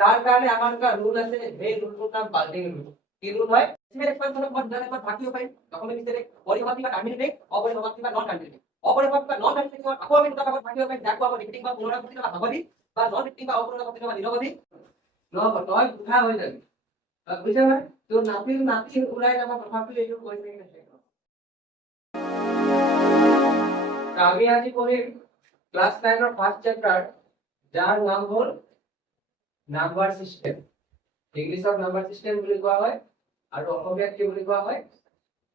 তার কারণে আমার একটা রুল আছে, এই রুলটার নাম বাল্টিং রুল। কি রুল হয়? সিমের এক্সপানশন অফ ওয়ান একবার ভাগিয়ে পাই, তখন আমি সিমের পরিমাপি বা কন্টিনিউটি, অপরিমাপি বা নন কন্টিনিউটি। অপরিমাপি বা নন কন্টিনিউটি আপো আমি দুটা ভাগত ভাগিয়ে পাই, যাকো আমরা রিপিটিং বা পুনরাবৃত্তি বা ভাগবি বা নন রিপিটিং বা অপুনরাবৃত্তি বা নিরবধি নয় উঠা হৈ যাবে। বুঝা না? তো নাতি উলাই যাবা তথাপি এইটো কৈ থাকি না। আমি আজি পঢ়িম ক্লাস 9 ৰ ফাৰ্স্ট চ্যাপ্টাৰ, যাৰ নাম হল নাম্বাৰ সিস্টেম। ইংলিশত নাম্বাৰ সিস্টেম বুলি কোৱা হয় আৰু অসমীয়াত কি বুলি কোৱা হয়?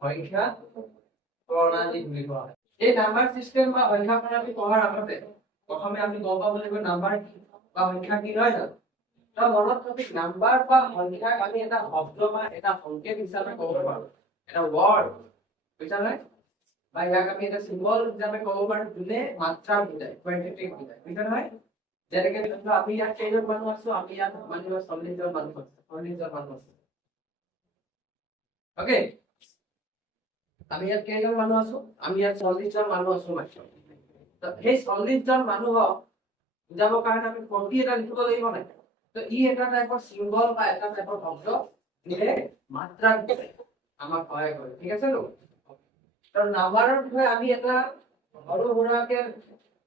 সংখ্যা প্ৰণালী বুলি কোৱা হয়। এই নাম্বাৰ সিস্টেম বা সংখ্যা প্ৰণালী পঢ়াৰ আগতে প্ৰথমে আমি গম পাব লাগিব নাম্বাৰ বা সংখ্যা কি হয় না। তো মনত ৰাখিব, নাম্বার বা সংখ্যাক আমি এটা শব্দ বা এটা সংকেত হিচাপে ক'ব পাৰো, এটা ওয়াৰ্ড, বুঝালে? বা ইয়াক আমি এটা সিম্বল হিচাপে ক'ব পাৰো, যোনে মাত্ৰা বুজায়, কোয়ান্টিটি বুজায়, বুঝা নহয়? যেনেকে আমি ইয়াত কেইজন মানুহ আছো, আমি ইয়াত মানি লোৱা 40 জন মানুহ আছে, 40 জন মানুহ আছে। ওকে, আমি ইয়াত কেইজন মানুহ আছো? আমি ইয়াত 40 জন মানুহ আছো মাত্ৰ। তো সেই 40 জন মানুহক বুজাবৰ কাৰণে আমি প্ৰতি এটা লিখিব লাগিব নাই? তো ই এটা টাইপৰ সিম্বল বা এটা টাইপৰ শব্দ যিয়ে মাত্ৰা বুজায়, আমাক সহায় কৰে। ঠিক আছে নো? তো নাম্বাৰৰ বিষয়ে আমি এটা সৰু সুৰাকে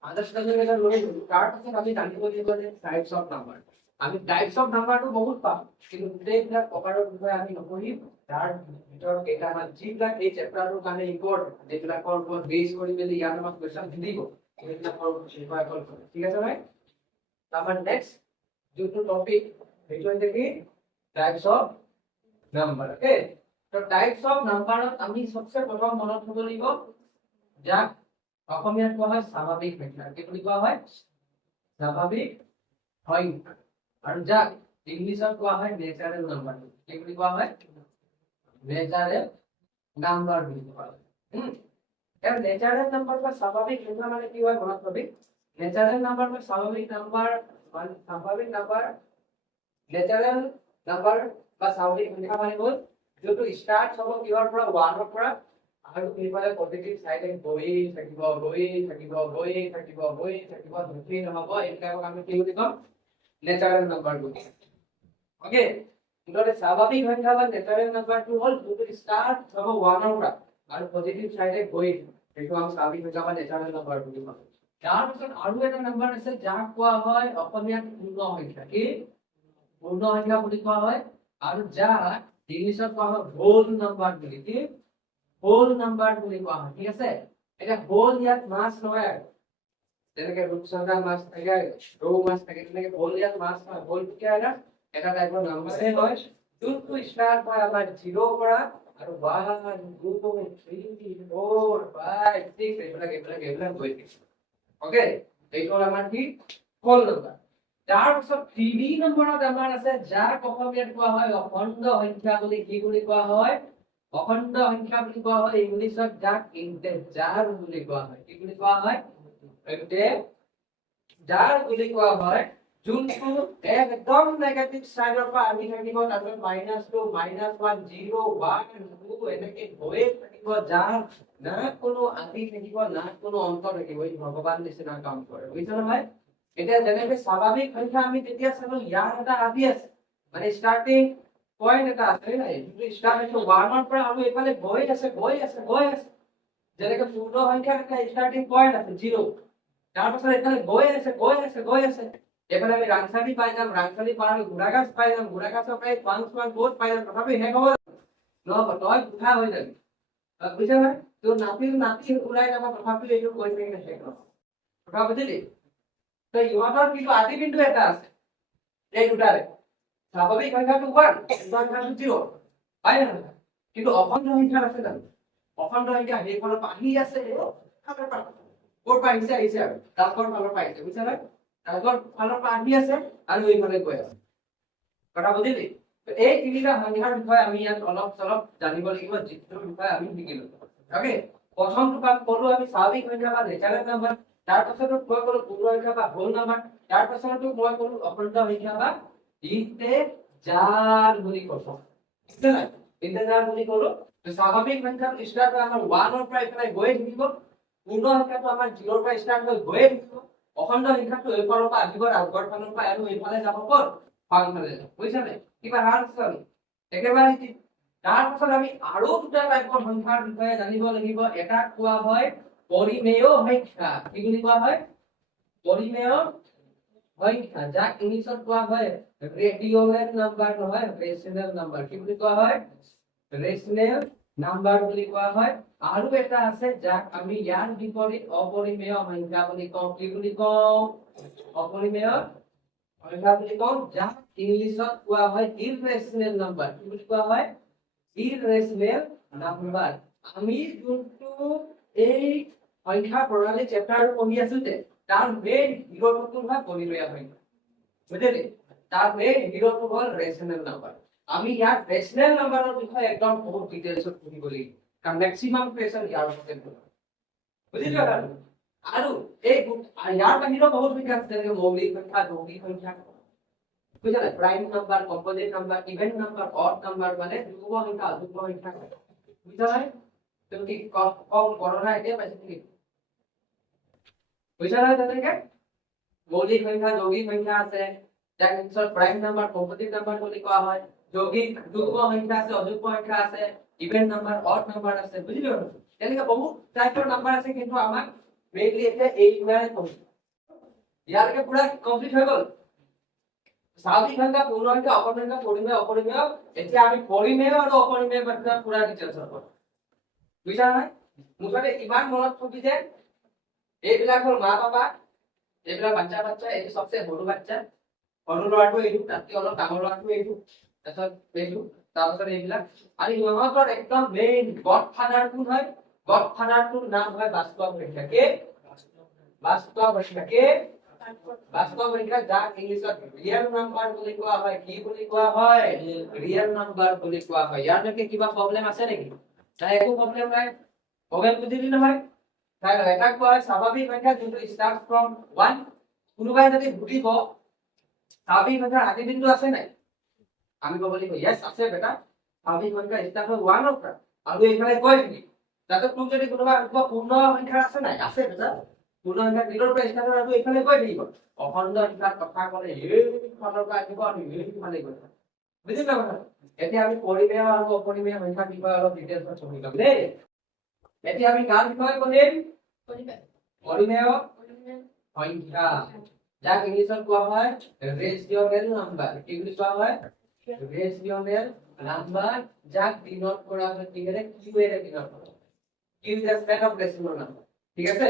আন্ডাৰস্ট্যান্ডিং এটা লৈ ললো। তাৰ পাছত আমি জানিব লাগিব যে টাইপস অফ নাম্বাৰ। আমি টাইপস অফ নাম্বাৰটো বহুত পাম, কিন্তু গোটেইবিলাক প্ৰকাৰৰ বিষয়ে আমি নপঢ়িম। তাৰ ভিতৰত কেইটামান যিবিলাক এই চেপ্টাৰটোৰ কাৰণে ইম্পৰ্টেণ্ট, যিবিলাকৰ ওপৰত বেছ কৰি মেলি ইয়াত আমাক কুৱেশ্যন সুধিব, সেইবিলাকৰ বিষয়ে অকল কৰিম। ঠিক আছে নহয়? আমাৰ নেক্সট যোনটো টপিক সেইটো হৈছে কি? Types of number. ওকে, তো টাইপস অফ নাম্বাৰত আমি সবচে প্ৰথম মনত থব লাগিব যাক অসমীয়াত কোৱা হয় স্বাভাৱিক সংখ্যা। কি বুলি কোৱা হয়? স্বাভাৱিক সংখ্যা। আৰু যাক ইংলিছত কোৱা হয় নেচাৰেল নাম্বাৰ। কি বুলি কোৱা হয়? নেচাৰেল নাম্বাৰ বুলি কোৱা হয়। এই নেচাৰেল নাম্বাৰ বা স্বাভাৱিক সংখ্যা মানে কি হয় মনত ৰাখিবি। নেচাৰেল নাম্বাৰ বা স্বাভাৱিক নাম্বাৰ নেচাৰেল নাম্বাৰ বা স্বাভাৱিক সংখ্যা মানে হ'ল যোনটো ষ্টাৰ্ট হ'ব কিহৰ পৰা? 1 ৰ পৰা, আৰু এইফালে পজিটিভ সাইডে গৈ থাকিব, দুখি নহব। এইবিলাকক আমি কি বুলি কম? নেচাৰেল নাম্বাৰ বুলি। ওকে, কিন্তু স্বাভাৱিক সংখ্যা বা নেচাৰেল নাম্বাৰটো হ'ল যোনটো ষ্টাৰ্ট হ'ব 1 ৰ পৰা আৰু পজিটিভ সাইডে গৈ, সেইটো আমি স্বাভাৱিক সংখ্যা বা নেচাৰেল নাম্বাৰ বুলি কওঁ। তাৰ পিছত আৰু এটা নাম্বাৰ আছে যাক কোৱা হয় অসমীয়াত পূৰ্ণ সংখ্যা। কি? পূৰ্ণ সংখ্যা বুলি কোৱা হয়। আৰু যাক ইংলিছত কোৱা হয় হোল নাম্বাৰ বুলি। কি? হোল নাম্বাৰ বুলি কোৱা হয়। ঠিক আছে? এটা হোল ইয়াত মাছ নহয়, যেনেকে ৰূপচন্দা মাছ থাকে, ৰৌ মাছ থাকে, তেনেকে হোল ইয়াত মাছ নহয়। হোল কি এটা টাইপৰ নাম্বাৰে হয় যোনটো ষ্টাৰ্ট হয় আমাৰ 0 পৰা আৰু 1 2 3 4 5 6 এইবিলাক গৈ থাকে। ওকে, এইটো আমাৰ কি? Whole number. তাৰ পিছত 3D নম্বৰত আমাৰ আছে যাক অসমীয়াত কোৱা হয় অখণ্ড সংখ্যা বুলি। কি বুলি কোৱা হয়? অখণ্ড সংখ্যা বুলি কোৱা হয়। ইংলিছত যাক ইন্টিজাৰ বুলি কোৱা হয়। কি বুলি কোৱা হয়? ইন্টিজাৰ বুলি কোৱা হয়। যোনটো একদম নেগেটিভ সাইডৰ পৰা আহি থাকিব, তাৰপিছত -2 -1 0 1 2 এনেকে গৈ থাকিব, যাৰ না কোনো আদি থাকিব না কোনো অন্ত থাকিব। এই ভগৱান নিচিনা কাম কৰে, বুজিছা নহয়? এতিয়া যেনেকে স্বাভাৱিক সংখ্যা আমি তেতিয়া চালো ইয়াৰ এটা আদি আছে, মানে ষ্টাৰ্টিং পয়েন্ট এটা আছে নাই? কিন্তু ষ্টাৰ্ট হৈছে 1 ৰ পৰা আৰু এইফালে গৈ আছে। যেনেকে পূৰ্ণ সংখ্যাৰ এটা ষ্টাৰ্টিং পয়েন্ট আছে 0, তাৰ পাছত এইফালে গৈ আছে। এইফালে আমি ৰাংচালি পাই যাম, ৰাংচালি পাৰ হৈ গুড়াগাছ পাই যাম, গুড়াগাছৰ পৰা পাঁচ বহুত পাই যাম, তথাপি শেষ হ'ব নহ'ব, তই উঠা হৈ যাবি। বুজিছা নাই? তোৰ নাতি ওলাই যাব, তথাপিও এইটো কৈ থাকি শেষ নহয়। কথা বুজিলি? তো ইহঁতৰ কিন্তু আদি বিন্দু এটা আছে এই দুটাৰে। স্বাভাৱিক সংখ্যাটো 1, সংখ্যাটো 0, পাই নহয়? কিন্তু অখণ্ড সংখ্যা আছে জানো? অখণ্ড সংখ্যা সেইফালৰ পৰা আহি আছে, ক'ৰ পৰা আহিছে আৰু ডাকৰ ফালৰ পৰা আহিছে, বুজিছা নাই? ডাকৰ ফালৰ পৰা আহি আছে আৰু এইফালে গৈ আছে। কথা বুজিলি? এই তিনিটা সংখ্যাৰ বিষয়ে আমি ইয়াত অলপ চলপ জানিব লাগিব, যিটোৰ বিষয়ে আমি শিকিলো। ওকে, প্ৰথমটো পাম ক'লো আমি স্বাভাৱিক সংখ্যা বা নেচাৰেল নাম্বাৰ। তাৰ পাছতো মই ক'লো পূৰ্ণ সংখ্যা বা হোল নাম্বাৰ। তাৰ পাছতো মই ক'লো অখণ্ড সংখ্যা বা ইন্টিজাৰ বুলি ক'লো। বুজিছা নাই? ইন্টিজাৰ বুলি ক'লো। স্বাভাৱিক সংখ্যাটো ষ্টাৰ্ট হয় আমাৰ 1 ৰ পৰা এইফালে গৈ থাকিব, পূৰ্ণ সংখ্যাটো আমাৰ 0 ৰ পৰা ষ্টাৰ্ট হৈ গৈ থাকিব, অখণ্ড সংখ্যাটো এইফালৰ পৰা আহিব, ডাকৰ ফালৰ পৰা আৰু এইফালে যাব ক'ত? ফাংচনেল বুজিছা নাই কিবা হাৰ্ড আছে একেবাৰে ইজি তাৰপিছত আমি আৰু দুটা টাইপৰ সংখ্যাৰ বিষয়ে জানিব লাগিব এটা কোৱা হয় পৰিমেয় সংখ্যা কি বুলি কোৱা হয় পৰিমেয় সংখ্যা যাক ইংলিছত কোৱা হয় ৰেডিঅনেল নাম্বাৰ নহয় ৰেচনেল নাম্বাৰ কি বুলি কোৱা হয় ৰেচনেল নাম্বাৰ বুলি কোৱা হয় আৰু এটা আছে যাক আমি ইয়াৰ বিপৰীত অপৰিমেয় সংখ্যা বুলি কওঁ কি বুলি কওঁ অপৰিমেয় সংখ্যা বুলি কওঁ যাক ইংলিছত কোৱা হয় ইৰৰেচনেল নাম্বাৰ কি বুলি কোৱা হয় ইৰৰেচনেল নাম্বাৰ আমি যোনটো এই সংখ্যা প্ৰণালী চেপ্টাৰ পঢ়ি আছো যে তাৰ মেইন হিৰোটো হয় পৰিমেয় সংখ্যা বুজিলে তাৰ মেইন হিৰোটো হ'ল ৰেচনেল নাম্বাৰ আমি ইয়াত ৰেচনেল নাম্বাৰৰ বিষয়ে একদম বহুত ডিটেইলছত পঢ়িব লাগিব কাৰণ ম্যাক্সিমাম কুৱেশ্যন ইয়াৰ ওপৰতে বুজিছো আৰু এই ইয়াৰ বাহিৰেও বহুত সংখ্যা আছে যেনে মৌলিক সংখ্যা যৌগিক সংখ্যা বুঝা না prime number composite number even number odd number মানে ধ্রুব সংখ্যা অধ্রুব সংখ্যা বুঝা যায় তুমি কি কম গণনা এটা পাইছো কি বুঝা যায় তাদেরকে মৌলিক সংখ্যা যৌগিক সংখ্যা আছে যাক ইংলিশত প্রাইম নাম্বার কম্পোজিট নাম্বার বলি কোৱা হয় যৌগিক ধ্ৰুব সংখ্যা আছে অধ্ৰুব সংখ্যা আছে ইভেন নাম্বাৰ অড নাম্বাৰ আছে বুঝিলো তেনেকে বহুত টাইপৰ নাম্বাৰ আছে কিন্তু আমাক মেইনলি এতিয়া এইগুলাই পঢ়িব ইয়াৰকে পুৰা কমপ্লিট হৈ গ'ল স্বাভাৱিক সংখ্যা পূৰ্ণ সংখ্যা অপূৰ্ণ সংখ্যা পৰিমেয় অপৰিমেয় এতিয়া আমি পৰিমেয় আৰু অপৰিমেয় কথা পুৰা ডিটেইলছ হ'ব বুজিছা নাই মুঠতে ইমান মনত থবি যে এইবিলাক হ'ল মা বাবা এইবিলাক বাচ্চা বাচ্চা এইটো সবচে সৰু বাচ্চা সৰু ল'ৰাটো এইটো তাতকৈ অলপ ডাঙৰ ল'ৰাটো এইটো তাৰপিছত এইটো তাৰপিছত এইবিলাক আৰু ইহঁতৰ একদম মেইন গডফাদাৰ কোন হয় গডফাদাৰটোৰ নাম হয় বাস্তৱ সংখ্যা কি বাস্তৱ সংখ্যা কি বাস্তৱ সংখ্যা যাক ইংলিছত ৰিয়েল নাম্বাৰ বুলি কোৱা হয় কি বুলি কোৱা হয় ৰিয়েল নাম্বাৰ বুলি কোৱা হয় ইয়াৰলৈকে কিবা প্ৰবলেম আছে নেকি নাই একো প্ৰবলেম নাই প্ৰবলেম বুজিলি নহয় তাই এটা কোৱা হয় স্বাভাৱিক সংখ্যা যোনটো ষ্টাৰ্ট ফ্ৰম 1 কোনোবাই যদি সুধিব স্বাভাৱিক সংখ্যাৰ আদি বিন্দু আছে নাই আমি ক'ব লাগিব ইয়েস আছে বেটা স্বাভাৱিক সংখ্যা ষ্টাৰ্ট হয় 1 ৰ পৰা আৰু এইফালে গৈ থাকি তাৰপিছত তুমি যদি কোনোবা পূৰ্ণ সংখ্যা আছে নাই আছে বেটা পূৰ্ণ সংখ্যা 0 ৰ পৰা ষ্টাৰ্ট হয় আৰু এইফালে গৈ থাকিব অখণ্ড সংখ্যাৰ কথা ক'লে এই ফালৰ পৰা আহিব আৰু এইফালে গৈ বুজিলা কথা এতিয়া আমি পৰিমেয় আৰু অপৰিমেয় সংখ্যাৰ বিষয়ে অলপ ডিটেইলছত পঢ়ি ল'ম দেই এতিয়া আমি কাৰ বিষয়ে পঢ়িম পৰিমেয় সংখ্যা যাক ইংলিছত কোৱা হয় ৰেচিঅনেল নাম্বাৰ কি বুলি কোৱা হয় ৰেচিঅনেল নাম্বাৰ যাক ডিনোট কৰা হয় কিহেৰে কিউৰে ডিনোট কৰা Q is a set of rational number ঠিক আছে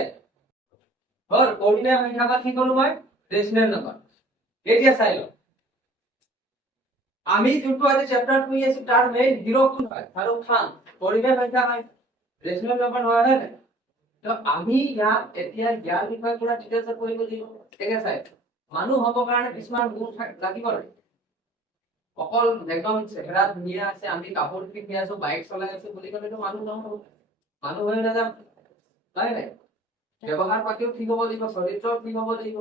और পৰিমেয় সংখ্যা বা কি কলো মই ৰেচিঅনেল নাম্বাৰ এতিয়া চাই লও আমি যোনটো আজি চেপ্টাৰ পঢ়ি আছো তাৰ মেইন হিৰো কোন হয় ফাৰুক খান পৰিমেয় সংখ্যা হয় ৰেচিঅনেল নাম্বাৰ হয় নে তো আমি ইয়াত এতিয়া ইয়াৰ বিষয়ে পুৰা ডিটেইলছত পঢ়িব লাগিব ঠিক আছে মানুহ হ'ব কাৰণে কিছুমান গুণ লাগিব অকল একদম চেহেৰা ধুনীয়া আছে আমি কাপোৰ পিন্ধি আছো বাইক চলাই আছো বুলি ক'লেতো মানুহ নহ'ব মানুহ হৈ নাযাম হয় নাই ব্যৱহাৰ পাতিও ঠিক হ'ব লাগিব চৰিত্ৰ ঠিক হ'ব লাগিব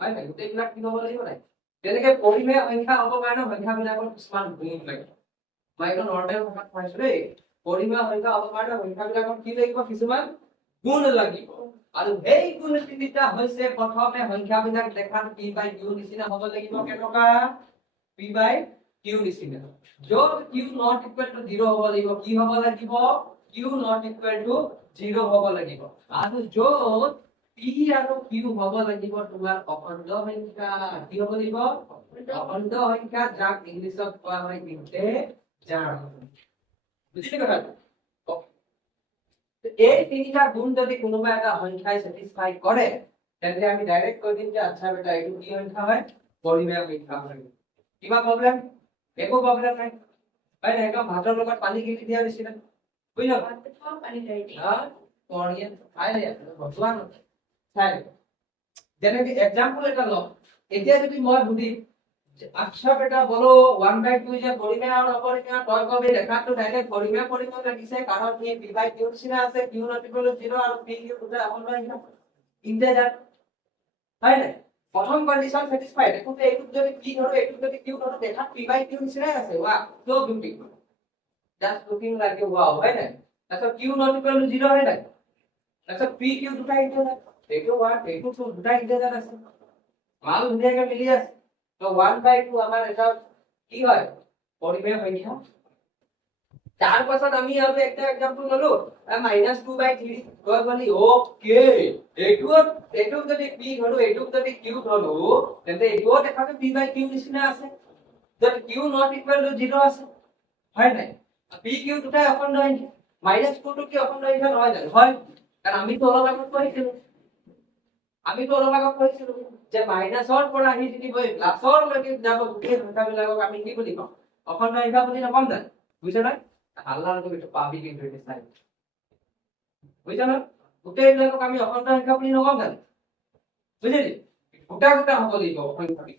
হয় নাই গোটেইবিলাক ঠিক হ'ব লাগিব নাই তেনেকে পৰিমেয় সংখ্যা হ'ব কাৰণে সংখ্যাবিলাকৰ কিছুমান গুণ লাগে মই একদম নৰ্মেল ভাষাত কৈছো দেই পৰিমেয় সংখ্যা হ'ব কাৰণে সংখ্যাবিলাকৰ কি লাগিব কিছুমান গুণ লাগিব আৰু এই গুণ তিনিটা হৈছে প্ৰথমে সংখ্যাবিলাক দেখাত p বাই q নিচিনা হ'ব লাগিব কেনেকুৱা p বাই q নিচিনা য'ত q not equal to 0 হ'ব লাগিব কি হ'ব লাগিব q not equal to 0 হ'ব লাগিব আৰু য'ত p আৰু q হ'ব লাগিব তোমাৰ অখণ্ড সংখ্যা কি হ'ব লাগিব অখণ্ড সংখ্যা যাক ইংলিছত কোৱা হয় ইন্টিজাৰ বুজিলি কথাটো এই তিনিটা গুণ যদি কোনোবা এটা সংখ্যাই স্যাটিসফাই কৰে তেন্তে আমি ডাইৰেক্ট কৈ দিম যে আচ্ছা বেটা এইটো কি সংখ্যা হয় পৰিমেয় সংখ্যা হয় কিবা প্ৰবলেম একো প্ৰবলেম নাই হয় না একদম ভাতৰ লগত পানী গিলি দিয়া দিছিল বুঝলো পানী ডাইৰেক্ট হ্যাঁ পঢ়িয়ে খাই লে ভগৱান চাই যেনেকে एग्जांपल এটা লও এতিয়া যদি মই বুদ্ধি আচ্ছা বেটা বলো 1/2 যে পৰিমেয় আৰু অপৰিমেয় তই কবি লেখাটো ডাইৰেক্ট পৰিমেয় পৰিমেয় লাগিছে কাৰণ এই b / q নিচিনা আছে q not equal to 0 আৰু p q দুটা অখণ্ড সংখ্যা ইন্টিজাৰ হয় না প্ৰথম কন্ডিশন স্যাটিসফাইড দেখোতে এইটো যদি p ধৰো এইটো যদি q ধৰো দেখা p / q নিচিনা আছে ওয়া so beautiful just looking like a wow হয় না আচ্ছা q not equal to 0 হয় না আচ্ছা p q দুটা ইন্টিজাৰ দেখো ওয়া দেখো তো দুটা ইন্টিজাৰ আছে মাল ধুনীয়াকৈ মিলি আছে তো 1/2 আমাৰ এটা কি হয় পৰিমেয় সংখ্যা তাৰ পাছত আমি আৰু একটা এক্সাম্পল ললো -2/3 কয় বলি ওকে এইটো যদি p হলো এইটো যদি q হলো তেন্তে এইটো দেখাটো p/q নিচিনা আছে যদি q not equal to 0 আছে হয় নাই p q দুটাই অখণ্ড সংখ্যা -2 টো কি অখণ্ড সংখ্যা নহয় জানো হয় কাৰণ আমি তো অলপ আগত কৈছিলো যে মাইনাসৰ পৰা আহি থাকিব প্লাসৰ লৈকে যাব গোটেই সংখ্যাবিলাকক আমি কি বুলি কম অখণ্ড সংখ্যা বুলি নকম জানো বুজিছা না আল্লাহৰ এইটো পাবি কিন্তু এটা চাই বুজিছা না গোটেইবিলাকক আমি অখণ্ড সংখ্যা বুলি নকম জানো বুজিলি গোটা হ'ব লাগিব সংখ্যাবি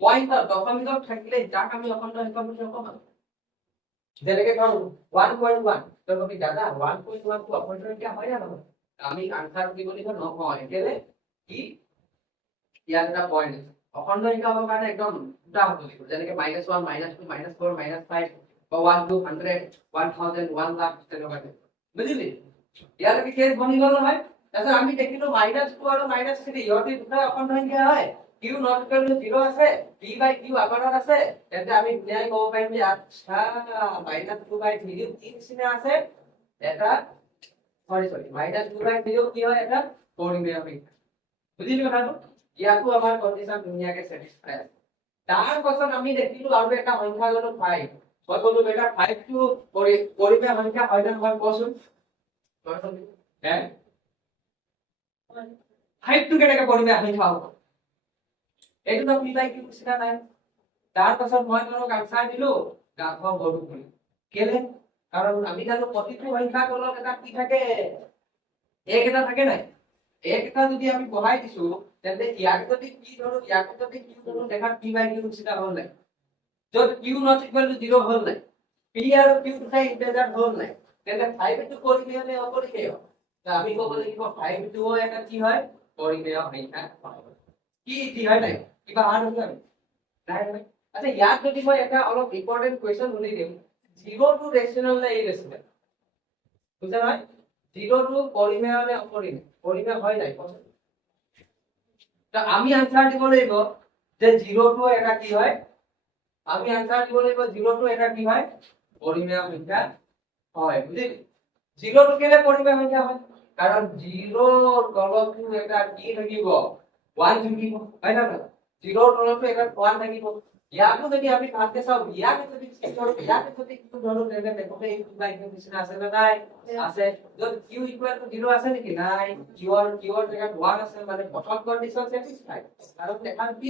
পইণ্টৰ দশমিকত থাকিলে যাক আমি অখণ্ড সংখ্যা বুলি নকম যেনেকে ধৰ 1.1 তো তুমি দাদা 1.1 টো অখণ্ড সংখ্যা হয় না নহয় আমি আনসাৰ কি বুলি কম নহয় কেলে কি ইয়াত এটা পইণ্ট আছে অখণ্ড সংখ্যা হ'বৰ কাৰণে একদম দুটা হ'ব লাগিব যেনেকে -1 -2 -4 -5 বা 1 to 100 1000 1 লাখ তেনেকুৱা বুজিলি ইয়ালৈকে কেছ বনি গ'ল নহয় তাৰপিছত আমি দেখিলো -2 আৰু -3 ইহঁতে দুটা অখণ্ড সংখ্যা হয় q not equal to 0 আছে p/q আগৰত আছে তেন্তে আমি ধুনীয়াকৈ ক'ব পাৰিম যে আচ্ছা -2/3 কি নিচিনা আছে এটা -2/3 কি হয় এটা পৰিমেয় সংখ্যা বুজিলি কথাটো ইয়াকো আমাৰ কন্ডিশন ধুনীয়াকৈ স্যাটিসফাই আছে তাৰ পাছত আমি দেখিলো আৰু এটা সংখ্যা গলো 5 মই ক'লো বেটা 5 টো পৰিমেয় সংখ্যা হয় না নহয় কোৱাচোন হ্যাঁ 5 টো কেনেকৈ পৰিমেয় সংখ্যা হ'ব এইটো তো p/q নিচিনা নাই তাৰ পাছত মই তোমাক আনসাৰ দিলো গাঁঠৰ গৰু বুলি কেলে কাৰণ আমি জানো প্ৰতিটো সংখ্যা তলত এটা কি থাকে এক এটা থাকে নাই এক এটা যদি আমি বহাই দিছো তেন্তে ইয়াক যদি কি ধৰো ইয়াক যদি কি ধৰো দেখা p/q নিচিনা হ'ল নাই যদি q not equal to 0 হ'ল নাই p আৰু q দুটা ইন্টিজাৰ হ'ল নাই তেন্তে 5 টো পৰিমেয় নে অপৰিমেয় আমি ক'ব লাগিব 5 টো এটা কি হয় পৰিমেয় সংখ্যা কি হয় নাই কিবা আন হৈছে নাই আচ্ছা ইয়াত যদি মই এটা অলপ ইম্পৰ্টেন্ট কোৱেশ্চন শুনি দিম 0 টু ৰেশনাল নে ইৰেশনাল বুঝা নাই 0 টু পৰিমেয় নে অপৰিমেয় পৰিমেয় হয় নাই তা আমি আনসার দিব লাগিব যে 0 টু এটা কি হয় আমি আনসার দিব লাগিব 0 টু এটা কি হয় পৰিমেয় সংখ্যা হয় বুঝলি 0 টু কেলে পৰিমেয় সংখ্যা হয় কাৰণ 0 তলতো এটা কি থাকিব 1 থাকিব হয় না 0 তলতো এটা 1 থাকিব ইয়াকো যদি আমি ভালকে চাও ইয়াক যদি কি ধৰো তেনে দেখোতে এই লাইন নিচিনা আছে না নাই আছে যদি q ইকুয়াল টু 0 আছে নেকি নাই q ৰ জায়গাত 1 আছে মানে প্ৰথম কন্ডিশন স্যাটিসফাই কাৰণ দেখান p/q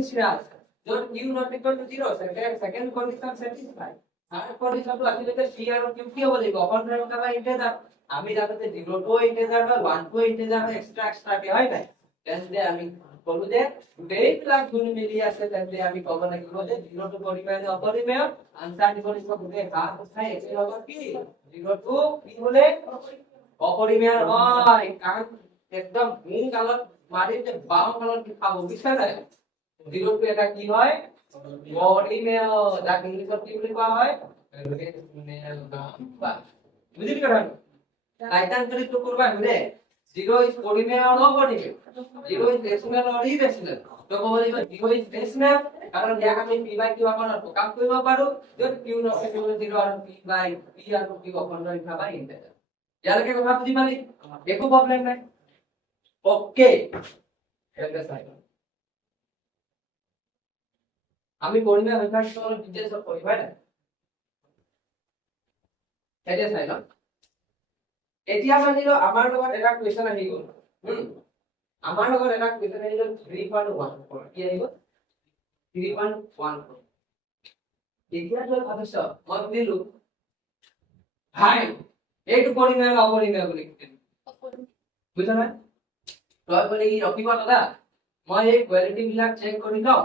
নিচিনা আছে যদি q not equal to 0 second condition satisfy third কন্ডিশনটো আছিল যে c আৰু q কি হ'ব লাগিব অখণ্ড সংখ্যা বা ইন্টিজাৰ আমি জানো যে 0 টো ইন্টিজাৰ বা 1 টো ইন্টিজাৰ এক্সট্রা কে হয় নাই তেন্তে আমি বলু যে দুইবিলাক গুণ মিলি আছে তেন্তে আমি ক'ব লাগিব যে 0 টু পৰিমেয় নে অপৰিমেয় আনসার দিব লাগিব গোটেই হাত উঠাই একে লগত কি 0 টু কি হলে অপরিমেয় হয় কারণ একদম মূল কালত মারিতে বাম কালত কি পাবো বুঝছ না 0 টু এটা কি হয় পরিমেয় যাক ইংলিশত কি বুলি কোৱা হয় ৰেশনাল নাম্বার বুঝলি কথা টাইটান যদি তো করবা হলে 0 is পরিমেয় or অপরিমেয় 0 is rational or irrational তো ক'ব লাগিব 0 is rational কাৰণ ইয়াক আমি p/q আকৰণত প্ৰকাশ কৰিব পাৰো যদি q not equal to 0 আৰু p/p আৰু q অখণ্ড সংখ্যা বা ইন্টিজাৰ ইয়ালৈকে কথা বুজি পালি একো প্ৰবলেম নাই ওকে এটা চাই আমি পৰিমেয় সংখ্যাৰ বিষয়ে ডিটেইলছত পঢ়িম হয় না এটা চাই লওঁ এতিয়া মানিলো আমাৰ লগত এটা কোৱেশ্চন আহি গ'ল আমাৰ লগত এটা কোৱেশ্চন আহি গ'ল 3.14 কি আহি গ'ল 3.14 এতিয়া তই ভাবিছ মই দিলো ভাই এইটো পৰিমেয় অপৰিমেয় বুলি বুঝছ না তই বলে কি ৰখিব দাদা মই এই কোৱালিটি বিলাক চেক কৰি লওঁ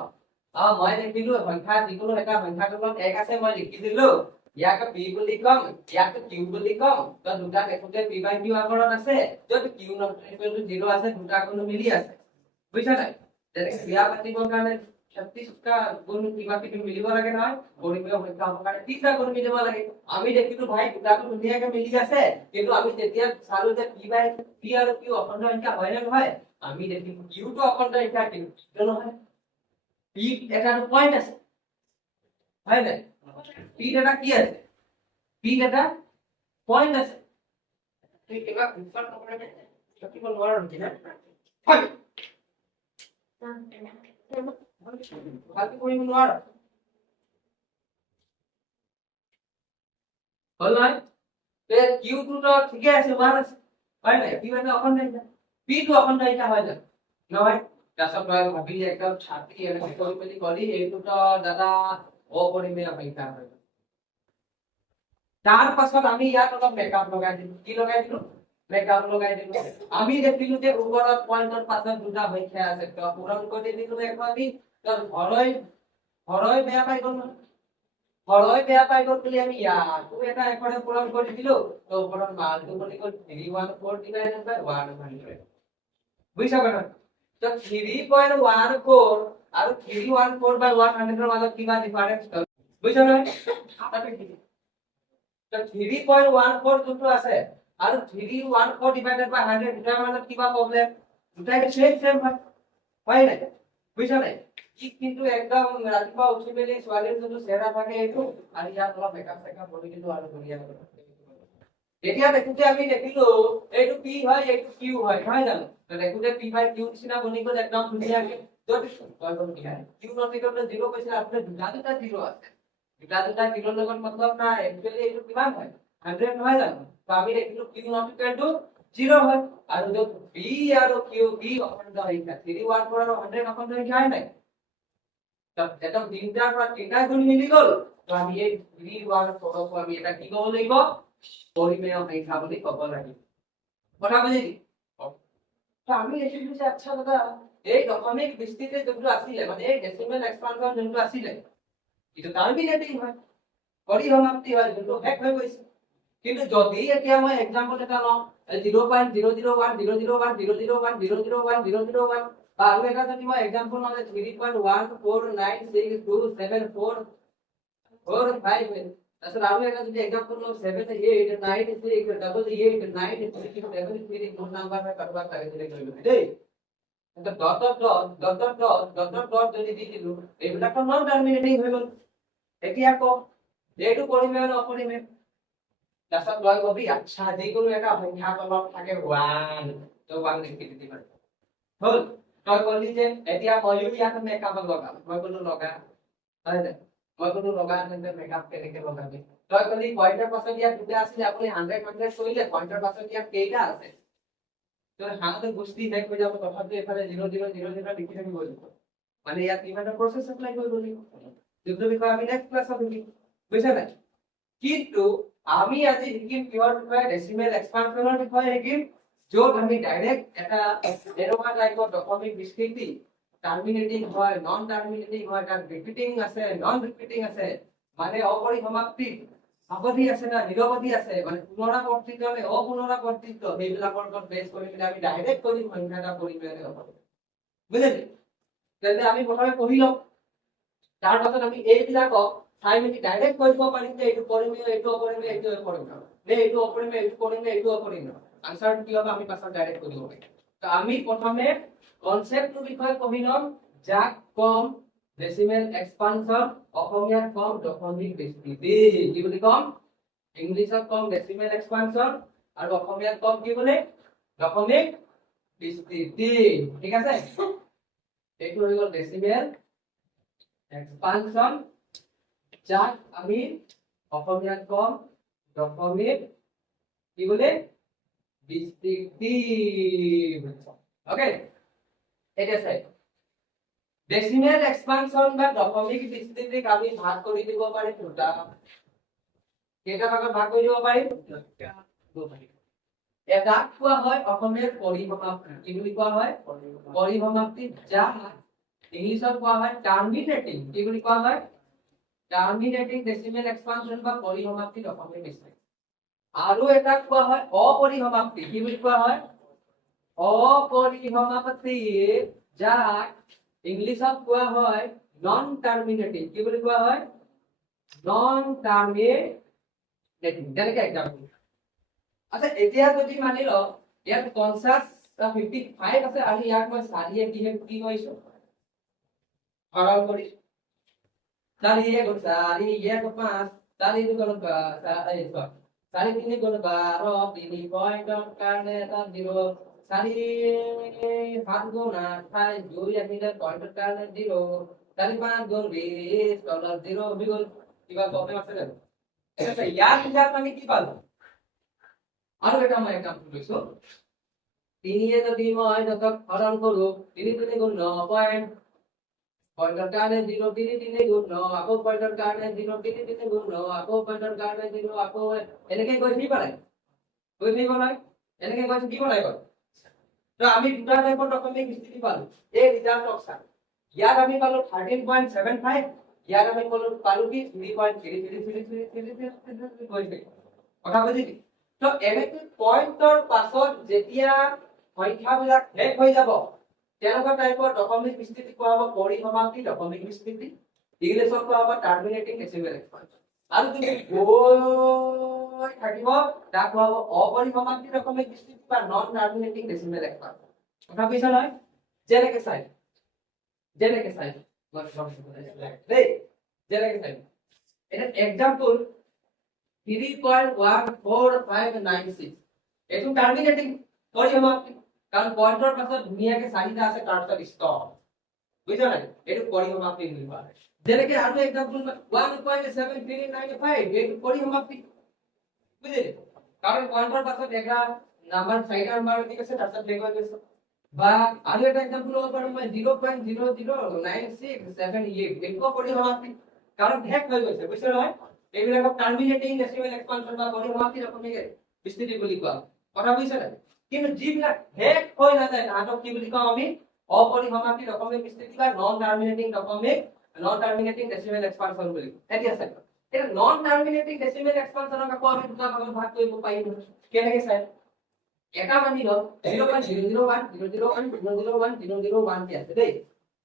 মই দেখিলো সংখ্যা যিকোনো এটা সংখ্যা তলত 1 আছে মই লিখি দিলো ইয়াক p বুলি কম ইয়াক q বুলি কম তো দুটা দেখোতে p/q আকৰণত আছে যদি q not equal to 0 আছে দুটা কোণ মিলি আছে বুঝছ নাই যেনেকৈ বিয়া পাতিবৰ কাৰণে 36 টা গুণ কিবা কিবি মিলিব লাগে নহয় পৰিমেয় সংখ্যা হ'ব কাৰণে 30 টা গুণ মিলিব লাগে আমি দেখিলো ভাই দুটাটো ধুনীয়াকৈ মিলি আছে কিন্তু আমি যেতিয়া চালো যে p আৰু q অখণ্ড সংখ্যা হয় নে নহয় আমি দেখিলো q টো অখণ্ড সংখ্যা কিন্তু নহয় p এটা পয়েন্ট আছে হয় না p এটা কি আছে p এটা পয়েন্ট আছে তুই এবার উৎপাদন করে কি বল বলার কি না হয় বাকি করি নোয়ার হল না তে q2 তো ঠিক আছে মান আছে হয় না p মানে অখন নাই p2 অখন নাই এটা হয় না নহয় তাৰছত মই ভাবি একদম ছাতি এনেকৈ কৰি পেলি কলি এইটো তো দাদা অপৰিমেয় সংখ্যা হয় তাৰ পাছত আমি ইয়াত অলপ মেকআপ লগাই দিলো কি লগাই দিলো মেকআপ লগাই দিলো আমি দেখিলো যে ওপৰত পইণ্টৰ পাছত দুটা সংখ্যা আছে তো পূৰণ কৰি দিলো এখন আমি তো হৰই বেয়া পাই গ'ল হৰই বেয়া পাই গ'ল বুলি আমি ইয়াতো এটা এখনে পূৰণ কৰি দিলো তো ওপৰত মানটো বুলি গ'ল 314 ডিভাইডেড বাই 100 বুজিছা কথা তো 3.14 আৰু 314 বাই 100 ৰ মাজত কিবা ডিফাৰেন্স বুজিছা নহয় তো 3.14 যোনটো আছে আৰু 314 ডিভাইডেড বাই 100 দুটাৰ মাজত কিবা প্ৰবলেম দুটাই সেম হয় নাই বুজিছা নাই কি কিন্তু একদম ৰাতিপুৱা উঠি মেলি ছোৱালীৰ যোনটো চেহেৰা থাকে এইটো আৰু ইয়াত অলপ মেকআপ চেকআপ কৰি দিলো আৰু ধুনীয়া এতিয়া দেখোতে আমি দেখিলো এইটো p হয় এইটো q হয় নহয় জানো তো দেখোতে p বাই q নিচিনা বনি গ'ল একদম ধুনীয়াকে যদি তই বল কি হয় q নট ইকুয়াল টু 0 কৈছে আপুনি দুটা 0 আছে দুটা 0 লগত মতলব না একচুয়ালি এইটো কিমান হয় 100 নহয় জানো তো আমি দেখিলো q নট ইকুয়াল টু 0 হয় আৰু যত b আৰু q b অখণ্ড সংখ্যা 314 আৰু 100 অখণ্ড সংখ্যা হয় নাই তো এটা তিনটাৰ পৰা তিনটা গুণ মিলি গ'ল তো আমি এই 314 ক আমি এটা কি ক'ব লাগিব পৰিমেয় সংখ্যা বুলি ক'ব লাগিব কথা বুজিলি তো আমি দেখিলো যে আচ্ছা দাদা এই দশমিক বিস্তৃতি যোনটো আছিলে মানে এই ডেসিমেল এক্সপানশন যোনটো আছিলে itu টার্মিনেটিং হয় পরিসমাপ্তি হয় যোনটো শেষ হৈ গৈছে কিন্তু যদি এতিয়া মই एग्जांपल এটা লওঁ 0.001001001001001 বা আৰু এটা যদি মই एग्जांपल লওঁ 3.149627445 তাৰছত আৰু এটা যদি एग्जांपल লওঁ 78968893 কোন নাম্বাৰ হয় কাৰোবাক তাকে দিলে কৰিব দেই তো ডট যদি দি দিলো এইবিলাক নন টাৰ্মিনেটিং হৈ গ'ল এতিয়া ক এইটো পৰিমেয় অপৰিমেয় তাৰছত লয় কবি আচ্ছা যিকোনো এটা সংখ্যা তলত থাকে 1 তো 1 লিখি দিবি হল তই কলি যে এতিয়া মইও ইয়াত মেকআপ লগাম মই কোনো লগা হয় না মই কোনো লগা নাই মেকআপ কেনেকে লগাবি তই কলি পইণ্টৰ পাছত ইয়াত দুটা আছিল আপুনি 100 কৰিলে পইণ্টৰ পাছত ইয়াত কেইটা আছে তো হাতে গুষ্টি দেখ হৈ যাব তথাপি এফালে 0000 লিখি থাকিব মানে ইয়াত কিমান প্ৰসেস এপ্লাই কৰিব লাগিব যোনটো বিষয় আমি নেক্সট ক্লাছত শিকিম বুজিছা নাই কিন্তু আমি আজি শিকিম কিহৰ বিষয়ে ডেসিমেল এক্সপানশনৰ বিষয়ে শিকিম য'ত আমি ডাইৰেক্ট এটা এনেকুৱা টাইপৰ দশমিক বিস্তৃতি টার্মিনেটিং হয় নন টার্মিনেটিং হয় তার রিপিটিং আছে নন রিপিটিং আছে মানে অপরিসমাপ্তি অবধি আছে না নিরবধি আছে মানে পুনরাবর্তিত নে অপুনরাবর্তিত এইবিলাকৰ ওপৰত বেস কৰি পেলাই আমি ডাইৰেক্ট কৰি সংখ্যাটা পৰিমেয় হ'ব বুজিলি তেন্তে আমি প্ৰথমে পঢ়ি লওঁ তাৰ পাছত আমি এইবিলাকক চাই মেলি ডাইৰেক্ট কৰিব পাৰিম যে এইটো পৰিমেয় এইটো অপৰিমেয় এইটো অপৰিমেয় নে এইটো অপৰিমেয় এইটো পৰিমেয় এইটো অপৰিমেয় আনসাৰ কি হ'ব আমি পাছত ডাইৰেক্ট কৰিব পাৰিম তো আমি প্ৰথমে কনসেপ্টৰ বিষয়ে পঢ়ি লম যাক কম ডেসিমেল এক্সপানশন অসমীয়াত কম দশমিক বিস্তৃতি কি বুলি কম ইংলিছত কম ডেসিমেল এক্সপানশন আৰু অসমীয়াত কম কি বুলি দশমিক বিস্তৃতি ঠিক আছে এইটো হৈ গ'ল ডেসিমেল এক্সপানশন যাক আমি অসমীয়াত কম দশমিক কি বুলি বিস্তৃতি ওকে এটা চাই ডেসিমেল এক্সপানশন বা দশমিক বিস্তৃতিক আমি ভাগ কৰি দিব পাৰি দুটা কেইটা ভাগত ভাগ কৰি দিব পাৰি এটা কোৱা হয় অসমীয়াত পৰিসমাপ্তি কি বুলি কোৱা হয় পৰিসমাপ্তি যা ইংলিছত কোৱা হয় টাৰ্মিনেটিং কি বুলি কোৱা হয় টাৰ্মিনেটিং ডেসিমেল এক্সপানশন বা পৰিসমাপ্তি দশমিক বিস্তৃতি আৰু এটা কোৱা হয় অপৰিসমাপ্তি কি বুলি কোৱা হয় অপৰিসমাপ্তি যাক ইংলিশত কোৱা হয় নন টাৰ্মিনেটিং কি বুলি কোৱা হয় নন টার্মিনেটিং যেনেকৈ এক্সাম্পল আচ্ছা এতিয়া যদি মানি ল ইয়াত 50 55 আছে আৰু ইয়াক মই 4 দিয়ে কি কৈছো হৰণ কৰি 4 1 4 1 5 4 2 গুণ 4 3 গুণ 12 3 পয়েন্টৰ কাৰণে এটা 0 4 7 গুণ 28 2 আহিলে পয়েন্টৰ কাৰণে 0 4 5 গুণ 20 তলত 0 হৈ গ'ল কিবা প্ৰব্লেম আছে জানো ইয়াৰ ভিতৰত আমি কি পালো আৰু এটা মই এক্সাম্পল লৈছো 3 এ যদি মই দশক হৰণ কৰো 3 3 গুণ 9 পয়েন্ট পয়েন্টৰ কাৰণে 0 3 3 গুণ 9 আকৌ পয়েন্টৰ কাৰণে 0 3 3 গুণ 9 আকৌ পয়েন্টৰ কাৰণে 0 আকৌ এনেকৈ গৈ কি পালে গৈ কি বনাই এনেকৈ গৈ কি বনাই গ'ল তো আমি দুটা টাইপৰ দশমিক স্থিতি পালো এই ৰিজাল্ট অক্সা ইয়াত আমি পালো 13.75 ইয়াত আমি পালো কি 3.3333 কৈছে কথা বুজিলি তো এনেকৈ পয়েন্টৰ পাছত যেতিয়া সংখ্যাবিলাক শেষ হৈ যাব তেনেকুৱা টাইপৰ দশমিক স্থিতি কোৱা হ'ব পৰিসমাপ্তি দশমিক স্থিতি ইংলিছত কোৱা হ'ব টাৰ্মিনেটিং ডেসিমেল এক্সপানশন আৰু যদি গৈ থাকিব তাক কোৱা হ'ব অপৰিসমাপ্তি দশমিক স্থিতি বা নন টাৰ্মিনেটিং ডেসিমেল এক্সপানশন কথা বুজিছা নহয় যেনেকৈ চাই দেই যেনেকৈ চাই এটা এক্সাম্পল 3.14596 এইটো টাৰ্মিনেটিং পৰিসমাপ্তি কাৰণ পয়েন্টৰ পাছত ধুনীয়াকৈ চাৰিটা আছে তাৰ পাছত ষ্টপ বুজিছা নাই এইটো পৰিসমাপ্তি বুলি কোৱা হয় যেনেকৈ আৰু এক্সাম্পল 1.7395 এইটো পৰিসমাপ্তি বুজিলে কাৰণ পয়েন্টৰ পাছত এটা নাম্বাৰ চাৰিটা নাম্বাৰ ঠিক আছে তাৰ পাছত ব্ৰেক হৈ গৈছে বা আৰু এটা এক্সাম্পল ল'ব পাৰো মই 0.009678 এইটো পৰিসমাপ্তি কাৰণ শেষ হৈ গৈছে বুজিছা নহয় এইবিলাকক টাৰ্মিনেটিং ডেসিমেল এক্সপানশন বা পৰিসমাপ্তি দশমিক স্থিতি বুলি কোৱা কথা বুজিছা নাই কিন্তু যিবিলাক শেষ হৈ নাযায় তাহাঁতক কি বুলি কওঁ আমি অপৰিসমাপ্তি দশমিক স্থিতি বা নন টাৰ্মিনেটিং ডেসিমেল এক্সপানশন বুলি এতিয়া চাই এটা নন টাৰ্মিনেটিং ডেসিমেল এক্সপানশনক আকৌ আমি দুটা ভাগত ভাগ কৰিব পাৰিম কেনেকৈ চাই এটা মানি ল 0.001 001 001 001 কি আছে দেই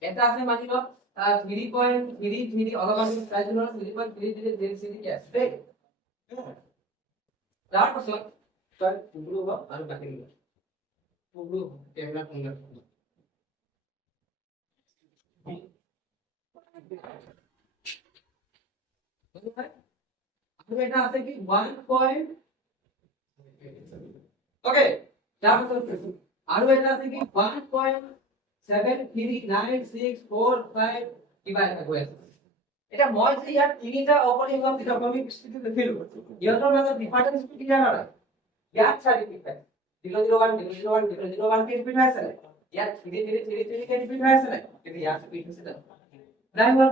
এটা আছে মানি ল 3.33 অলপমান চাই দিলো 3.33 কি আছে দেই তাৰ পাছত তই পুগুৰু হ'ব আৰু বাকি দিব পুগুৰু কেমেৰা ফোনডাল আৰু এটা আছে কি 1 পয়েন্ট ওকে তাৰ পাছত আৰু এটা আছে কি 1.739645 কিবা এটা গৈ আছে এটা মই যে ইয়াত তিনিটা অপৰিসমাপ্তি দশমিক স্থিতি দেখিলো ইহঁতৰ মাজত ডিফাৰেন্স কি জানা নাই ইয়াত চাৰি পিঠাই 001 001 001 কি পিঠাই আছে ইয়াত 333 কি পিঠাই আছে কিন্তু ইয়াত পিঠ আছে নাই হ'ল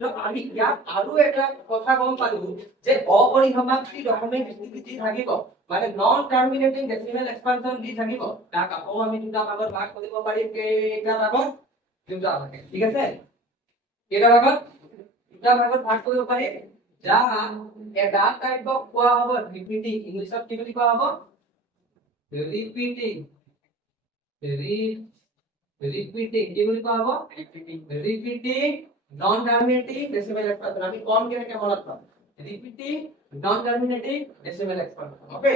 তো আমি ইয়াত আৰু এটা কথা গম পালো যে অপৰিসমাপ্তি দশমিক স্থিতি যি থাকিব মানে নন টাৰ্মিনেটিং ডেসিমেল এক্সপানশন দি থাকিব তাক আকৌ আমি দুটা ভাগত ভাগ কৰিব পাৰিম কেইটা ভাগত দুটা ভাগে ঠিক আছে কেইটা ভাগত দুটা ভাগত ভাগ কৰিব পাৰিম যা এটা টাইপক কোৱা হ'ব ৰিপিটিং ইংলিছত কি বুলি কোৱা হ'ব ৰিপিটিং কি বুলি কোৱা হ'ব repeating non terminating decimal expansion আমি কোন কেনেকৈ মনত পাম repeating non terminating decimal expansion okay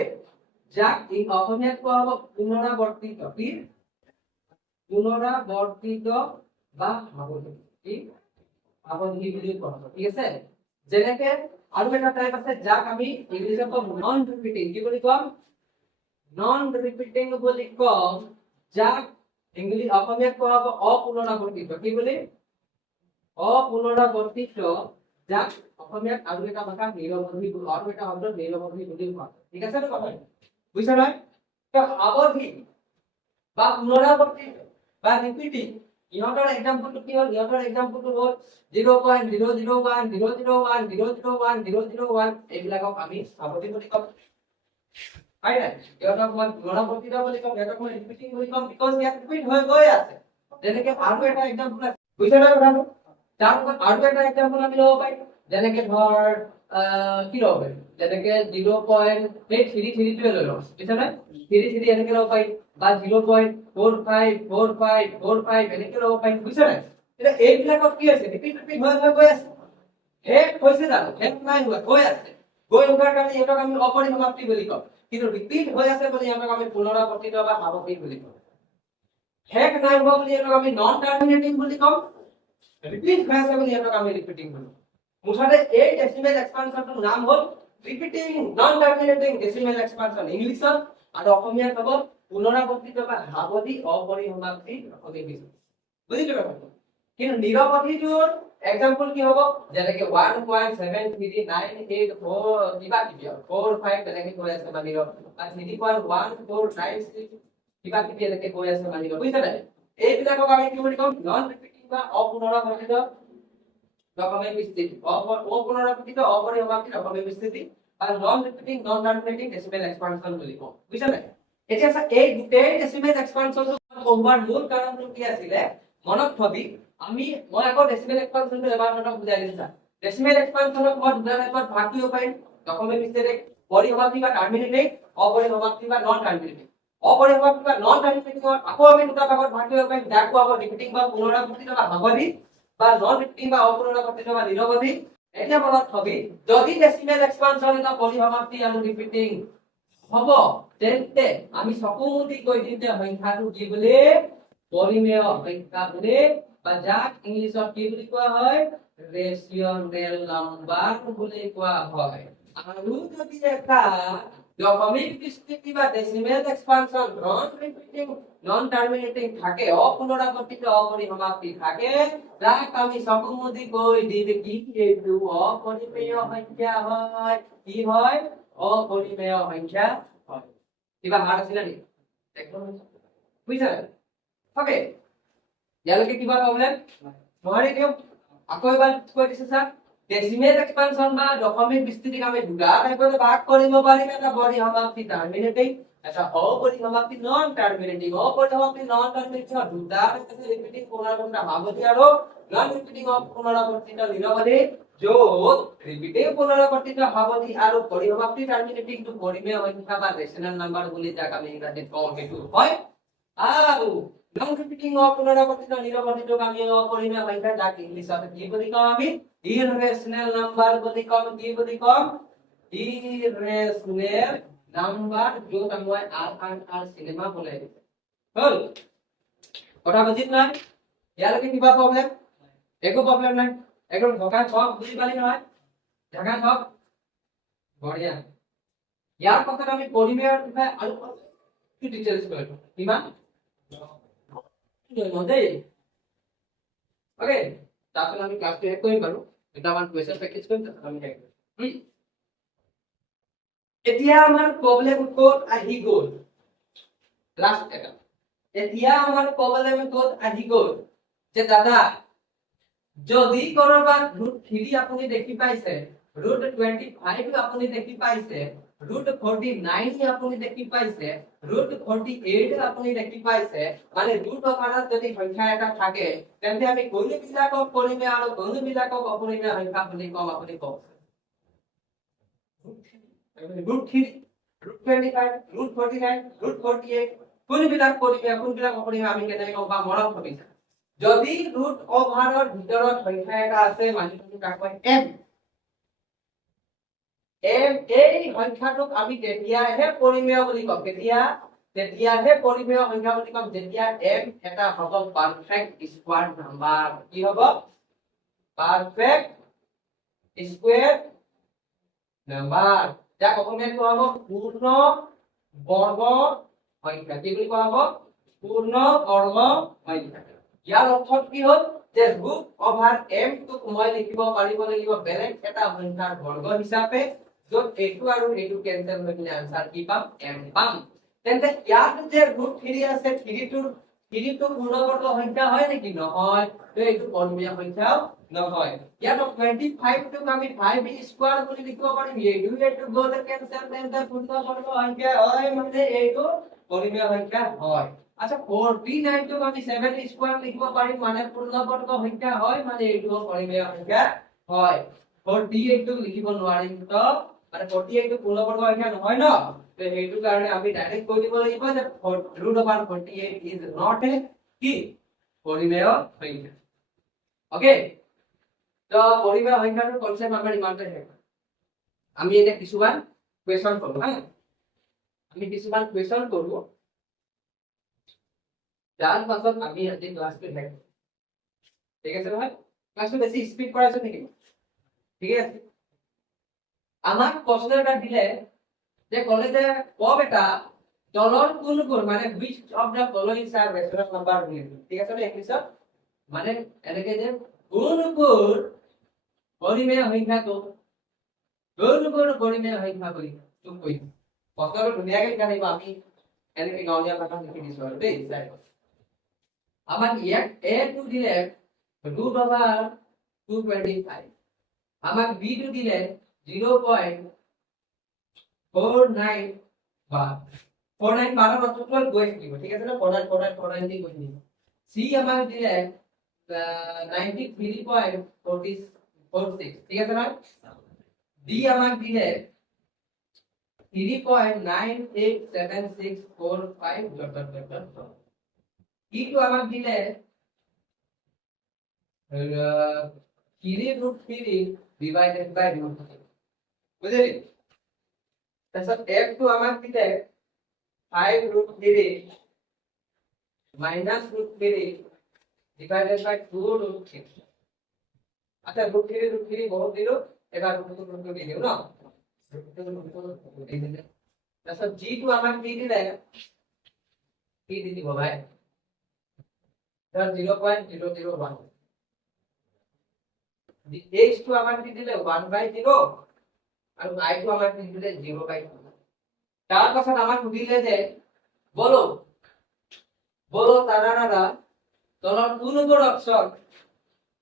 যাক এই অসমীয়াত কোৱা হ'ব পুনৰাবৰ্তিত কি পুনৰাবৰ্তিত বা আৱৰ্তিত কি আৱৰ্তি বুলি কোৱা হ'ব ঠিক আছে যেনেকৈ আৰু এটা টাইপ আছে যাক আমি ইংলিছত কম নন ৰিপিটিং কি বুলি কম নন ৰিপিটিং বুলি কম যাক ইংলিশ অসমীয়াত কোৱা হ'ব অপুনৰাবৰ্তিত কি বুলি অপুনৰাবৰ্তিত যাক অসমীয়াত আৰু এটা ভাষা নিৰৱধি আৰু এটা শব্দ নিৰৱধি বুলি কোৱা ঠিক আছে কথা বুজিছা নহয় তো আৱধি বা পুনৰাবৰ্তিত বা ৰিপিটিং ইহঁতৰ এক্সাম্পলটো কি হ'ল ইহঁতৰ এক্সাম্পলটো হ'ল 0.001 001 001 001 এইবিলাকক আমি আৱধি বুলি কম হয় নাই ইহঁতক মই পুনৰাবৰ্তিত বুলি কম ইহঁতক মই ৰিপিটিং বুলি কম বিকজ ইয়াত ৰিপিট হৈ গৈ আছে যেনেকৈ আৰু এটা এক্সাম্পল আছে বুজিছা নহয় কথাটো তাৰপিছত আৰু এটা এক্সাম্পল আমি ল'ব পাৰিম যেনেকৈ ধৰ কি ল'ব পাৰিম যেনেকৈ 0.833 লৈ লওঁ বুজিছা নহয় 33 এনেকৈ ল'ব পাৰিম বা 0.454545 এনেকৈ ল'ব পাৰিম বুজিছা নাই এতিয়া এইবিলাকত কি আছে ৰিপিট হৈ গৈ আছে শেষ হৈছে জানো শেষ নাই হোৱা গৈ আছে গৈ থকাৰ কাৰণে ইহঁতক আমি অপৰিসমাপ্তি বুলি কওঁ কিন্তু ৰিপিট হৈ আছে বুলি ইহঁতক আমি পুনৰাবৰ্তিত বা আৱৰ্তিত বুলি কওঁ শেষ নাই হোৱা বুলি ইহঁতক আমি নন টাৰ্মিনেটিং বুলি কওঁ ৰিপিট হৈ আছে বুলি ইয়াক আমি ৰিপিটিং কৰো মুঠতে এই ডেসিমেল এক্সপানশনটোৰ নাম হ'ল repeating non terminating decimal expansion ইংলিছত আৰু অসমীয়াত হ'ব পুনৰাবৰ্তিত বা হাৱধি অপৰিসমাপ্তি অসমীয়া বিস্তৃতি বুজিলে কথাটো কিন্তু নিৰৱধিটোৰ এক্সাম্পল কি হ'ব যেনেকে 1.73984 কিবা কিবি 45 তেনেকে কৈ আছে মানিব আৰু 3.1496 কিবা কিবি এনেকে কৈ আছে মানিব বুজিছা নাই এইবিলাকক আমি কি বুলি কম নন ৰিপিটিং বা অপুনৰাবৰ্তিত অসমীয়া বিস্তৃতি অপুনৰাবৰ্তিত অপৰিসমাপ্তি অসমীয়া বিস্তৃতি আৰু non repeating non terminating decimal expansion বুলি কওঁ বুজিছা নাই এতিয়া এই গোটেই ডেসিমেল এক্সপানশনটো পঢ়োৱাৰ মূল কাৰণটো কি আছিল মনত থবি মই আকৌ ডেসিমেল এক্সপানশনটো এবাৰ কথা বুজাই দিছা ডেসিমেল এক্সপানশনক মই দুটা টাইপত ভাগ কৰিব পাৰিম অসমীয়া বিস্তৃতি পৰিসমাপ্তি বা টাৰ্মিনেটিং অপৰিসমাপ্তি বা নন টাৰ্মিনেটিং অপৰিসমাপ্তি বা নন টাৰ্মিনেটিং আকৌ আমি দুটা ভাগত ভাগ কৰিব পাৰিম যাক কোৱা হ'ব ৰিপিটিং বা পুনৰাবৰ্তিত বা হাৱধি বা নন ৰিপিটিং বা অপুনৰাবৰ্তিত বা নিৰৱধি এতিয়া মনত থবি যদি ডেসিমেল এক্সপানশন এটা পৰিসমাপ্তি আৰু ৰিপিটিং হ'ব তেন্তে আমি চকু মুদি কৈ দিম যে সংখ্যাটো কি বুলি পৰিমেয় সংখ্যা বুলি বা যাক ইংলিছত কি বুলি কোৱা হয় ৰেশিয়নেল নাম্বাৰ বুলি কোৱা হয় আৰু যদি এটা দশমিক বিস্তৃতি বা decimal expansion non repeating non terminating থাকে অপুনরাবর্তিত অপরিসমাপ্তি থাকে যাক আমি চকুমুদি কৈ দিম কি এইটো অপরিমেয় সংখ্যা হয় কি হয় অপরিমেয় সংখ্যা হয় কিবা হাত আছিল নেকি একদম বুজিছা ওকে ইয়ালৈকে কিবা প্ৰবলেম নোৱাৰি দিও আকৌ এবাৰ কৈ দিছে স্যাৰ ডেসিমেল এক্সপানশন বা দশমিক বিস্তৃতিক আমি দুটা টাইপত ভাগ কৰিব পাৰিম এটা পৰিসমাপ্তি টাৰ্মিনেটিং এটা অপৰিসমাপ্তি নন টাৰ্মিনেটিং অপৰিসমাপ্তি নন টাৰ্মিনেটিং দুটা আছে ৰিপিটিং পুনৰাবৰ্তিত হাৱধি আৰু নন ৰিপিটিং পুনৰাবৰ্তিত নিৰৱধি য'ত ৰিপিটিং পুনৰাবৰ্তিত হাৱধি আৰু পৰিসমাপ্তি টাৰ্মিনেটিংটো পৰিমেয় সংখ্যা বা ৰেশনাল নাম্বাৰ বুলি যাক আমি ইংৰাজীত কওঁ সেইটো হয় আৰু নন ৰিপিটিং পুনৰাবৰ্তিত নিৰৱধিটোক আমি অপৰিমেয় সংখ্যা যাক ইংলিছত কি বুলি কওঁ আমি ইৰৰেশনাল নাম্বাৰ বুলি কম কি বুলি কম ইৰৰেশনাল নাম্বাৰ য'ত মই আৰ সিনেমা বলে দিছে হল কথা বুজিত নাই ইয়ালৈকে কিবা প্ৰবলেম একো প্ৰবলেম নাই একদম ঢকা সব বুজি পালি নহয় ঢকা সব বঢ়িয়া ইয়াৰ পাছত আমি পৰিমেয়ৰ বিষয়ে আৰু কি ডিটেইলছ কৰিম কিমান দেই ওকে তাৰপিছত আমি ক্লাছটো শেষ কৰিম বাৰু দুটামান কুৱেশ্যন প্ৰেক্টিছ কৰিম তাৰপিছত আমি শেষ কৰিম এতিয়া আমাৰ প্ৰবলেম ক'ত আহি গ'ল লাষ্ট এটা এতিয়া আমাৰ প্ৰবলেম ক'ত আহি গ'ল যে দাদা যদি কৰবাত √3 আপুনি দেখি পাইছে √25 আপুনি দেখি পাইছে √49 আপুনি দেখি পাইছে √48 আপুনি দেখি পাইছে মানে ৰুট আকাৰত যদি সংখ্যা এটা থাকে তেন্তে আমি কোনবিলাকক পৰিমেয় আৰু কোনবিলাকক অপৰিমেয় সংখ্যা বুলি কম আপুনি কওক √3 √25 √49 √48 কোনবিলাক পৰিমেয় কোনবিলাক অপৰিমেয় আমি কেনেকৈ গম পাম মনত ৰাখিবা যদি ৰুট ওভাৰৰ ভিতৰত সংখ্যা এটা আছে মানিটো কাক কয় m এই সংখ্যাটোক আমি তেতিয়াহে পৰিমেয় বুলি কম তেতিয়াহে পৰিমেয় সংখ্যা বুলি কম যেতিয়া m এটা হ'ব পাৰফেক্ট স্কয়াৰ নাম্বাৰ কি হ'ব পাৰফেক্ট স্কয়াৰ নাম্বাৰ যাক অসমীয়াত কোৱা হ'ব পূৰ্ণ বৰ্গ সংখ্যা কি বুলি কোৱা হ'ব পূৰ্ণ বৰ্গ সংখ্যা ইয়াৰ অৰ্থ কি হ'ল যে ৰুট ওভাৰ m টোক মই লিখিব পাৰিব লাগিব বেলেগ এটা সংখ্যাৰ বৰ্গ হিচাপে য'ত এইটো আৰু এইটো কেনসেল হৈ গ'লে আনসাৰ কি পাম m পাম তেন্তে ইয়াত যে √3 আছে 3 টো পূৰ্ণবৰ্গ সংখ্যা হয় নেকি নহয় তো এইটো পৰিমেয় সংখ্যাও নহয় ইয়াত 25 টোক আমি 5 স্কয়াৰ বুলি লিখিব পাৰিম এইটো গ'লে কেনসেল তেন্তে পূৰ্ণবৰ্গ সংখ্যা হয় মানে এইটো পৰিমেয় সংখ্যা হয় আচ্ছা 49 টোক আমি 7 স্কয়াৰ লিখিব পাৰিম মানে পূৰ্ণবৰ্গ সংখ্যা হয় মানে এইটো পৰিমেয় সংখ্যা হয় 48 টোক লিখিব নোৱাৰিম তো মানে 48 টো পূৰ্ণবৰ্গ সংখ্যা নহয় ন তো এইটো কাৰণে আমি ডাইৰেক্ট কৈ দিব লাগিব যে √48 ইজ নট এ কি পৰিমেয় সংখ্যা ওকে তো পৰিমেয় সংখ্যাৰ কনসেপ্ট আমাৰ ইমানতে শেষ আমি এতিয়া কিছুমান কোৱেশ্চন কৰো হা আমি কিছুমান কোৱেশ্চন কৰো যাৰ পাছত আমি আজি ক্লাছটো শেষ ঠিক আছে নহয় ক্লাসটো বেশি স্পিড কৰাইছো নেকি ঠিক আছে আমাক প্ৰশ্ন এটা দিলে যে কলে যে ক বেটা তলৰ কোনবোৰ মানে which of the following are rational number ঠিক আছে না ইংলিশত মানে এনেকে যে কোনবোৰ পৰিমেয় সংখ্যাটো কোনবোৰ পৰিমেয় সংখ্যা কই তুমি কই প্ৰশ্নটো ধুনীয়াকে লিখা থাকিব আমি এনেকে গাঁৱলীয়া ভাষাত লিখি দিছো আৰু দেই চাই আমাক ইয়াক a টো দিলে root over 225 আমাক b টো দিলে 0.49 বা 49 12 মাত্র গৈ থাকিব ঠিক আছে না 49 দি গৈ থাকিব c আমাক দিলে 93.46 ঠিক আছে না d আমাক দিলে 3.987645 e টো আমাক দিলে 3√3 divided by √3 বুঝলি তাহলে f টো আমাক দিলে 5√3 minus √3 divided by 2√3 আচ্ছা √3 বহুত দিলো এবার √2 দিলো না তাহলে g টো আমাক কি দিলে কি দিব ভাই ধর 0.001 h টো আমাক কি দিলে 1/0 আর i টো আমাক কি দিলে 0/2 তার পাছত আমাক দিলে যে বলো বলো তারারা তলৰ কোনবোৰ অক্ষৰ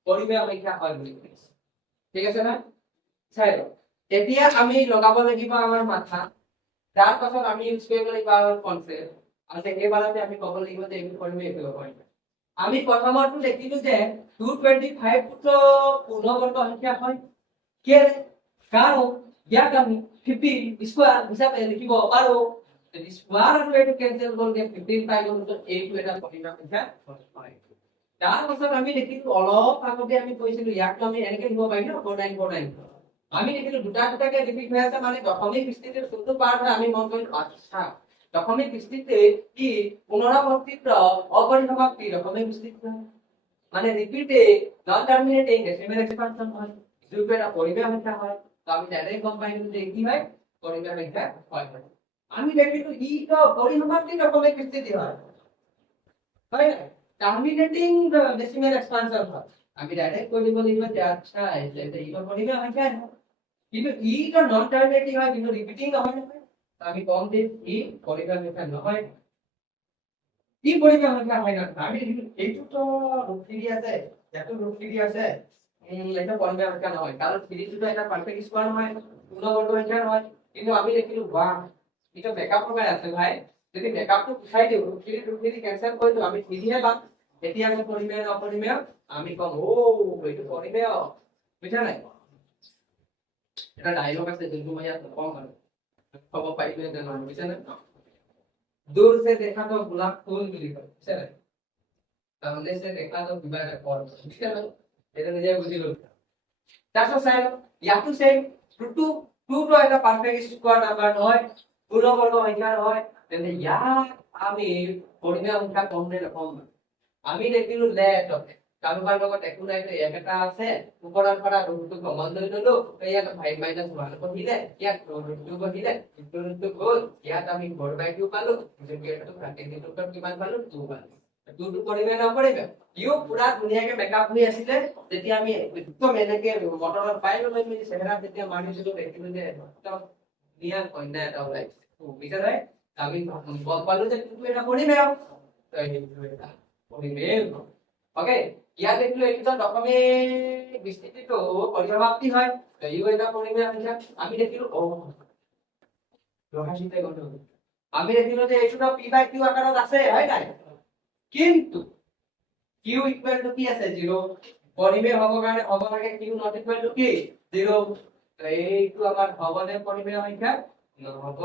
পৰিমেয় সংখ্যা হয় বুলি কৈছে ঠিক আছে না চাই লও এতিয়া আমি লগাব লাগিব আমাৰ মাথা তাৰ পাছত আমি ইউজ কৰিব লাগিব আমাৰ কনসেপ্ট আৰু একেবাৰতে আমি ক'ব লাগিব যে এই পৰিমেয় হয় আমি প্ৰথমটো দেখিলো যে 225 টো পূৰ্ণবৰ্গ সংখ্যা হয় কি কাৰণ ইয়াক আমি 50 স্কয়াৰ হিচাপে লিখিব পাৰো যদি স্কয়াৰ আৰু এটো কেনসেল কৰিলে 15 পাই গলো তো এইটো এটা পৰিমেয় সংখ্যা হয় তাৰ পাছত আমি দেখিলো অলপ আগতে আমি কৈছিলো ইয়াক আমি এনেকে লিখিব পাৰিম ন 4949 আমি দেখিলো দুটাকে ৰিপিট হৈ আছে মানে দশমিক স্থিতিৰ কোনটো পাৰ্ট আমি মন কৰিলো আচ্ছা দশমিক স্থিতিতে কি পুনৰাবৰ্তিত অপরিসমাপ্তি দশমিক স্থিতি মানে রিপিটে নন টার্মিনেটিং ডেসিমাল এক্সপানশন হয় যেটা একটা পরিমেয় সংখ্যা হয় তো আমি ডাইরেক্ট কম্বাইন করলে কি হয় পরিমেয় সংখ্যা হয় আমি দেখিলো ই তো পরিসমাপ্তি দশমিক স্থিতি হয় হয় না টার্মিনেটিং ডেসিমাল এক্সপানশন হয় আমি ডাইরেক্ট কই দিব লাগিব যে আচ্ছা এটা ই তো পরিমেয় সংখ্যা কিন্তু ই তো নন টার্মিনেটিং হয় কিন্তু রিপিটিং হয় না আমি কম দিন ই পরিমেয় সংখ্যা নহয় কি পরিমেয় সংখ্যা হয় না আমি এইটো তো রূপটি আছে এত রূপটি আছে এটা পরিমেয় সংখ্যা নহয় কারণ 3 তো এটা পারফেক্ট স্কয়ার হয় পূর্ণবর্গ সংখ্যা হয় কিন্তু আমি দেখিলো বাহ এটা ব্যাকআপ প্রকার আছে ভাই যদি ব্যাকআপটো উঠাই দিও রূপটি ক্যান্সেল কৰি দিও আমি 3 হে পাম এতিয়া আমি পরিমেয় অপরিমেয় আমি কম ও এইটো পরিমেয় বুঝা নাই এটা ডায়লগ আছে যোনটো মই ইয়াত কম আৰু খব পাইলে জানো বুঝা নাই दूर से देखा तो गुलाब फूल मिली है चले सामने से देखा तो विवाह और ठीक है এটা নিজে বুঝিলো তারপর স্যার ইয়াকু সে 2 তো এটা পারফেক্ট স্কয়ার নাম্বার হয় পূর্ণবর্গ সংখ্যা হয় তাহলে ইয়াক আমি পরিমেয় সংখ্যা কম নে কম আমি দেখিলো লেট কাৰোবাৰ লগত একো নাই তো এক এটা আছে ওপৰৰ পৰা ৰুটটো কমন লৈ ললো ইয়াক 5 - 1 কৰিলে ইয়াক ৰুটটো কৰিলে ৰুটটো গল ইয়াত আমি 4/2 পালো যদি এটো কাটিটো কিমান পালো 2 পালো 2 টো পৰিমেয় নপৰিবে ইও পুৰা ধুনীয়াকে মেকআপ হৈ আছিল যেতিয়া আমি একদম এনেকে মটৰৰ পাইল লৈ মিলি চেহাৰা যেতিয়া মাৰিছিলো দেখিলো যে একদম নিয়া কন্যা এটা ওলাইছে বুঝা যায় আমি বল পালো যে তুমি এটা পৰিমেয় তো এইটো এটা পৰিমেয় ওকে ইয়া দেখিলো এইটো দশমিক বিস্তৃতিটো পরিসমাপ্তি হয় ইও এটা পরিমেয় সংখ্যা আমি দেখিলো ও রহস্যতে গন্ড আমি দেখিলো যে এইটো p/q আকাৰত আছে হয় নাই কিন্তু q ইকুয়াল টু কি আছে 0 পরিমেয় হ'ব কাৰণে হ'ব লাগে q নট ইকুয়াল টু কি 0 এইটো আমাৰ হবনে পৰিমেয় সংখ্যা নহব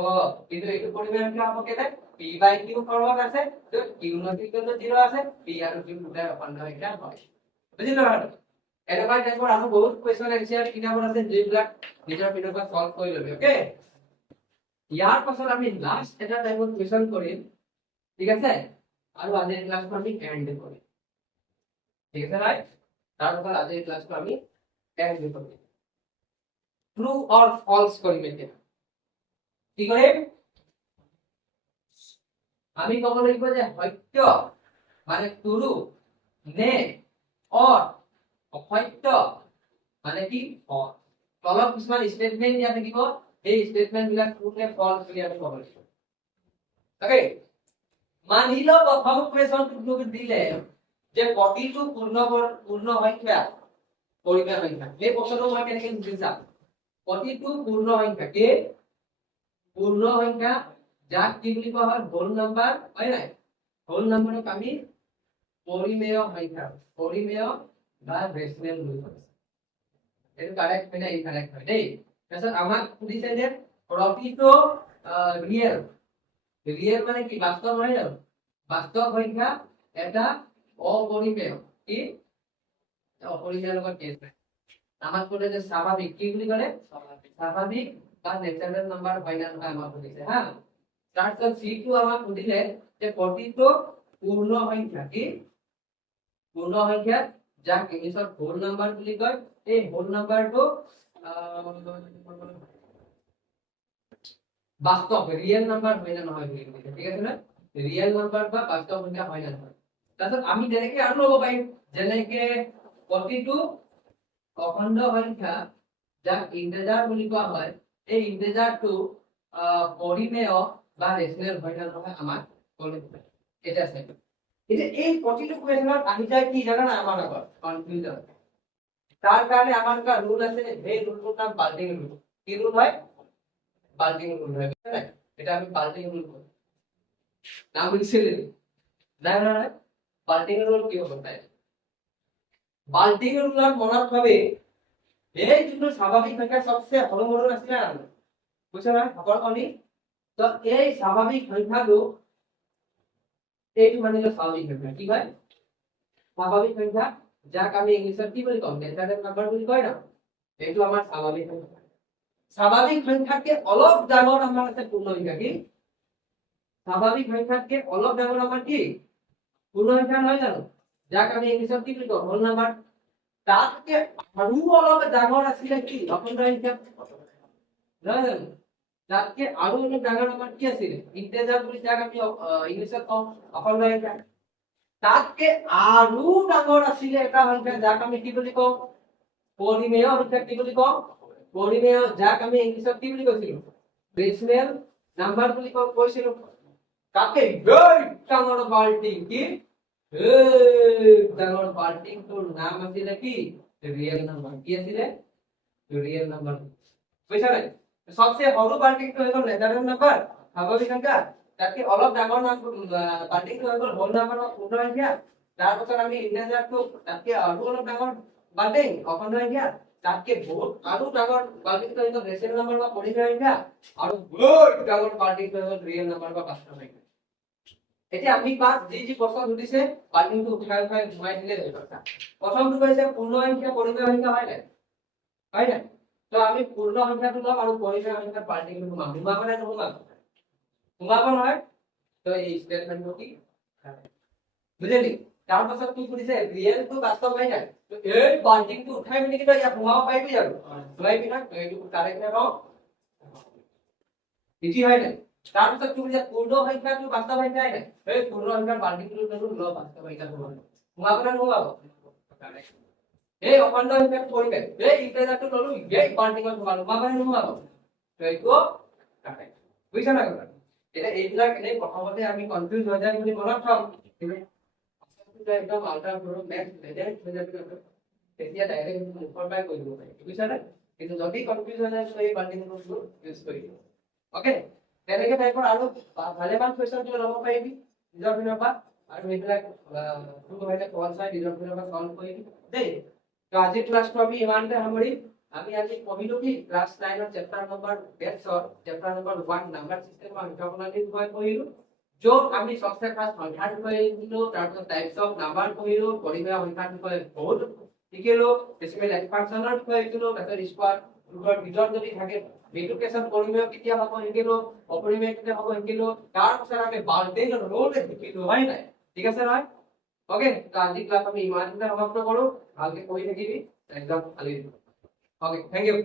কিন্তু এইটো পৰিমেয় সংখ্যা হ'ব কেনে p/q ফৰ্মত আছে তো q নট ইকুয়াল টু 0 আছে p আৰু q দুটাৰ অপূৰ্ণ সংখ্যা হয় বুঝিলো আৰু এনেকুৱা টাইপৰ আৰু বহুত কোৱেশ্চন এনসাৰ কিনাবোৰ আছে যেবিলাক নিজৰ ভিডিঅ'ৰ পৰা সলভ কৰি লবি ওকে ইয়াৰ পাছত আমি লাষ্ট এটা টাইপৰ কোৱেশ্চন কৰিম ঠিক আছে আৰু আজিৰ ক্লাছটো আমি এন্ড কৰিম ঠিক আছে ৰাইট তাৰপিছত আজিৰ ক্লাছটো আমি এণ্ড কৰিম ট্ৰু অৰ ফলছ কৰিম এতিয়া কি কৰিম আমি ক'ব লাগিব যে সত্য মানে ট্ৰু নে অৰ অসত্য মানে কি ফলছ তলত কিছুমান স্টেটমেন্ট দিয়া থাকিব এই স্টেটমেন্ট বিলাক ট্ৰু নে ফলছ বুলি আমি ক'ব লাগিব ওকে মানিলো প্ৰথম কোৱেশ্চনটো দিলে যে প্ৰতিটো পূৰ্ণ সংখ্যা পৰিমেয় সংখ্যা এই প্ৰশ্নটো মই কেনেকৈ বুজিম প্ৰতিটো পূৰ্ণ সংখ্যা কি পূৰ্ণ সংখ্যা যাক কি বুলি কোৱা হয় হোল নাম্বাৰ হয় নাই হোল নাম্বাৰক আমি পৰিমেয় সংখ্যা পৰিমেয় বা ৰেশনেল বুলি কয় এইটো কাৰেক্ট হয় না ইনকাৰেক্ট হয় দেই তাৰপিছত আমাক সুধিছে যে প্ৰতিটো ৰিয়েল মানে কি বাস্তৱ নহয় জানো বাস্তৱ সংখ্যা এটা অপৰিমেয় কি অপৰিমেয়ৰ লগত কেছ নাই আমাক ক'লে যে স্বাভাৱিক কি বুলি ক'লে স্বাভাৱিক বা নেচাৰেল নাম্বাৰ হয় না নহয় আমাক সুধিছে হা তাৰপিছত C2 আমাক সুধিলে যে প্ৰতিটো পূৰ্ণ সংখ্যা কি পূৰ্ণ সংখ্যা যাক ইংলিছত হোল নাম্বাৰ বুলি কয় এই হোল নাম্বাৰটো বাস্তৱ ৰিয়েল নাম্বাৰ হয় না নহয় বুলি কৈছে ঠিক আছে না ৰিয়েল নাম্বাৰ বা বাস্তৱ সংখ্যা হয় না নহয় তাৰপিছত আমি যেনেকৈ আৰু ল'ব পাৰিম যেনেকৈ প্ৰতিটো অখণ্ড সংখ্যা যাক ইন্টিজাৰ বুলি কোৱা হয় এই ইন্টিজাৰটো পৰিমেয় বা ৰেশনেল হয় না নহয় আমাক ক'লে এটা আছে এতিয়া এই প্ৰতিটো কোৱেশ্চনত আহি যায় কি জানা না আমাৰ আগত কনফিউজন তাৰ কাৰণে আমাৰ এটা ৰুল আছে এই ৰুলটোৰ নাম বাল্টিং ৰুল কি ৰুল হয় বাল্টিং ৰুল হয় এটা আমি বাল্টিং ৰুল কই নাম লিখিছিলে নাই না বাল্টিং ৰুল কি হ'ব তাই বাল্টিং ৰুলৰ মনত ভাবে এই যোনটো স্বাভাৱিক সংখ্যা সবচেয়ে সৰু সৰু আছিলে না বুঝছ না খবৰ কনি তো এই স্বাভাৱিক সংখ্যাটো এইটো মানিলে স্বাভাৱিক সংখ্যা কি হয় স্বাভাৱিক সংখ্যা যাক আমি ইংলিছত কি বুলি কম নেচাৰেল নাম্বাৰ বুলি কয় না এইটো আমাৰ স্বাভাৱিক সংখ্যা স্বাভাৱিক সংখ্যাতকে অলপ ডাঙৰ আমাৰ আছে পূৰ্ণ সংখ্যা কি স্বাভাৱিক সংখ্যাতকে অলপ ডাঙৰ আমাৰ কি পূৰ্ণ সংখ্যা নহয় জানো যাক আমি ইংলিছত কি বুলি কম হোল নাম্বাৰ তাতকে আৰু অলপ ডাঙৰ আছিলে কি অখণ্ড সংখ্যা নহয় জানো তাতকে আৰু অলপ ডাঙৰ আমাৰ কি আছিলে ইন্টিজাৰ বুলি যাক আমি ইংলিছত কম অখণ্ড সংখ্যা তাতকে আৰু ডাঙৰ আছিলে এটা সংখ্যা যাক আমি কি বুলি কম পৰিমেয় সংখ্যা কি বুলি কম পৰিমেয় যাক আমি ইংলিছত কি বুলি কৈছিলো ৰেশনেল নাম্বাৰ বুলি কৈছিলো তাকে এই ডাঙৰ বাল্টিং কি এই ডাঙৰ বাল্টিং তোৰ নাম আছিলে কি ৰিয়েল নাম্বাৰ কি আছিলে ৰিয়েল নাম্বাৰ বুঝছা নাই সবচেয়ে সৰু বাল্টিংটো হৈ গ'ল নেচাৰেল নাম্বাৰ স্বাভাৱিক সংখ্যা তাতকে অলপ ডাঙৰ বাল্টিংটো হৈ গ'ল হোল নাম্বাৰ বা পূৰ্ণ সংখ্যা তাৰপিছত আমি ইন্টিজাৰটো তাতকে আৰু অলপ ডাঙৰ বাল্টিং অখণ্ড সংখ্যা তাতকে বহুত আৰু ডাঙৰ বাল্টিংটো হৈ গ'ল ৰেশনেল নাম্বাৰ বা পৰিমেয় সংখ্যা আৰু বহুত ডাঙৰ বাল্টিংটো হৈ গ'ল ৰিয়েল নাম্বাৰ বা বাস্তৱ সংখ্যা এতিয়া আমি পাঁচ যি প্ৰশ্ন সুধিছে বাল্টিংটো উঠাই ঘুমাই দিলে হৈ গ'ল প্ৰথমটো কৈছে পূৰ্ণ সংখ্যা পৰিমেয় সংখ্যা হয় নাই তো আমি পূৰ্ণ সংখ্যাটো লম আৰু পৰিমেয় সংখ্যাৰ বাল্টিংটো ঘুমাব নে ঘুমাব নহয় তো এই স্টেটমেন্টটো কি বুঝলি তাৰপাছত কি সুধিছে ৰিয়েলটো বাস্তৱ হয় নাই তো এই বাল্টিংটো উঠাই পিনে কিন্তু ইয়াত ঘুমাব পাৰিবি জানো নোৱাৰিবি না এইটো কাৰেক্ট নে ৰং কি হয় নাই তাৰপিছত তুমি যে পূৰ্ণ সংখ্যাটো বাস্তৱ সংখ্যা হয় নাই এই পূৰ্ণ সংখ্যাৰ বাল্টিংটো ললো বাস্তৱ সংখ্যা ঘুমাব নে ঘুমাব এই অখণ্ড সংখ্যাটো পৰিমেয় এই ইন্টিজাৰটো ললো এই বাল্টিংত ঘুমাব নে ঘুমাব তো এইটো কাৰেক্ট বুঝছা না কথা এটা এইবিলাক এনেই প্ৰথমতে আমি কনফিউজ হৈ যায় বুলি মনত থম একদম আল্ট্ৰা প্ৰ ম্যাক্স লেজেন্ড হৈ যাব তেতিয়া ডাইৰেক্ট মুখৰ পৰাই কৈ দিব পাৰি বুজিছা না কিন্তু যদি কনফিউজ হৈ যায় তো এই বাল্টিংটো ইউজ কৰি দিও ওকে তেনেকে টাইপৰ আৰু ভালেমান কুৱেশ্যনটো ল'ব পাৰিবি নিজৰ পিনৰ পৰা আৰু এইবিলাক তুমি হয়তো কল চাই নিজৰ পিনৰ পৰা সলভ কৰিবি দেই তো আজিৰ ক্লাছটো আমি ইমানতে সামৰিম আমি আজি পঢ়িলো কি ক্লাস 9 ৰ chapter number 10 chapter number 1 number system বা সংখ্যা প্ৰণালীৰ বিষয়ে পঢ়িলো য'ত আমি সবচেয়ে ফাৰ্ষ্ট সংখ্যাৰ বিষয়ে পঢ়িলো তাৰপিছত টাইপছ অফ নাম্বাৰ পঢ়িলো পৰিমেয় সংখ্যাৰ বিষয়ে বহুত শিকিলো ডেসিমেল এক্সপানশনৰ বিষয়ে শিকিলো তাৰপিছত স্কোয়াৰ ৰুটৰ ভিতৰত যদি থাকে মেট্ৰিকেশন পৰিমেয় কেতিয়া হ'ব শিকিলো অপৰিমেয় কেতিয়া হ'ব শিকিলো তাৰপিছত আমি বাল্টিং ৰুল শিকিলো হয় নাই ঠিক আছে নহয় অ'কে, আজি ক্লাছ আমি ইমানতে সমাপ্ত কৰোঁ। ভালকে পঢ়ি থাকিবি, একদম খালি। Okay, thank U.